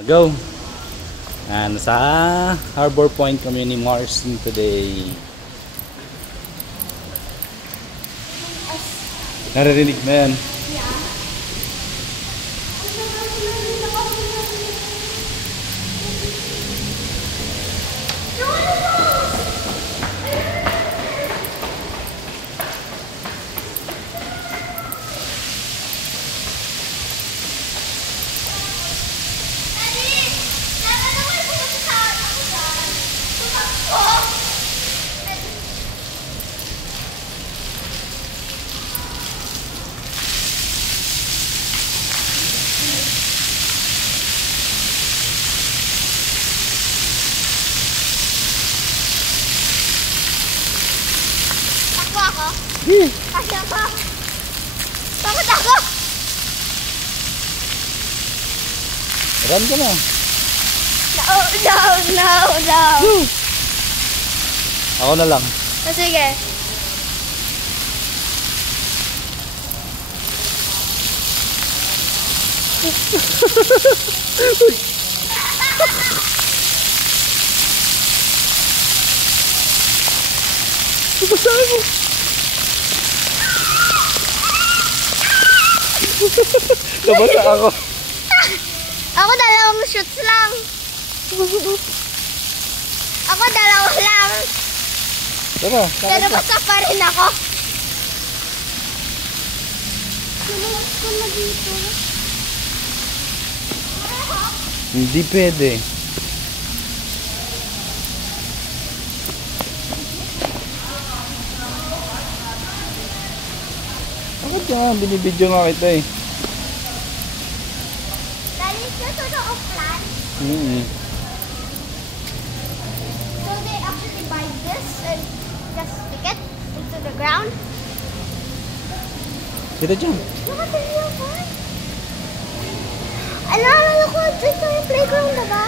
Go! And sa Harbor Point kami ni Marston today. Naririnig mo yan? Kasi ako. Takot ako. Run ka na. No. Ako na lang. Sige. Basahin mo. Nabasa ako. Ako dalawang shoots lang. Ako dalawa lang. Tara, Pero basta pa rin ako. Sumulat ko na dito. hindi pwede. Bakit ka? Binibidyo nga kita eh. Dahil siya to the offline. So they actually buy this and just stick it into the ground. Kita dyan. Nakatali ako. Alala ko, dito yung playground, diba?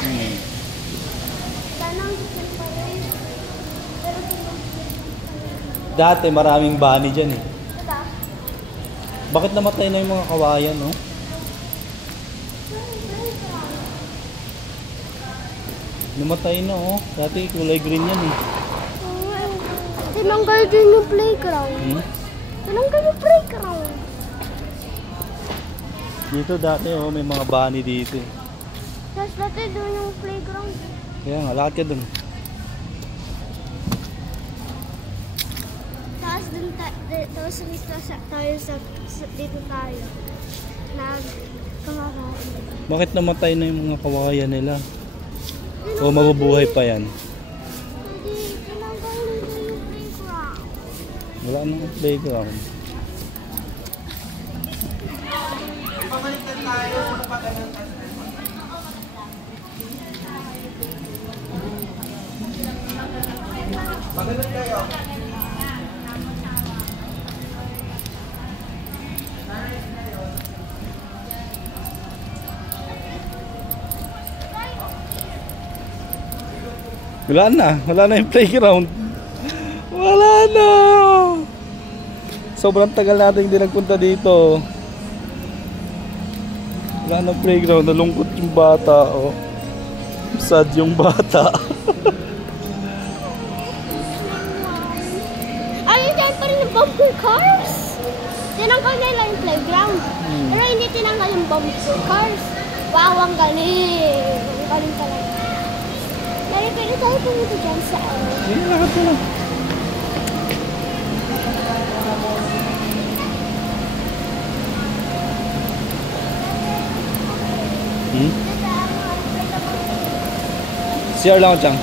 Sana ang dito pa rin. Pero Dati maraming bunny dyan eh. diba? Bakit namatay na yung mga kawayan, no? Namatay na, oh. Dati kulay green yan eh. Tinanggal din yung playground. Tinanggal yung playground. Dito dati, oh, may mga bunny dito eh. Tapos dati doon yung playground. Kaya nga, lakad ka dun. Tapos dun tapos tayo dito tayo. Nagkamakain. Bakit namatay na yung mga kawayan nila? O mabubuhay pa yan? Hindi, tinanggal nila yung playground. Wala nang playground. Magaling kayo. Wala na yung playground. Wala na. Sobrang tagal natin hindi nagpunta dito. Wala na playground, nalungkot yung bata, oh. Sad yung bata. Ay, dyan pa rin yung bumper cars. Tinanggal nila yung playground. Pero hindi tinanggal yung bumper cars. Wow, ang galing. Ang galing talaga. Pwede tayo pumunta dyan sa Sige, lakad ka lang. CR lang ako dyan.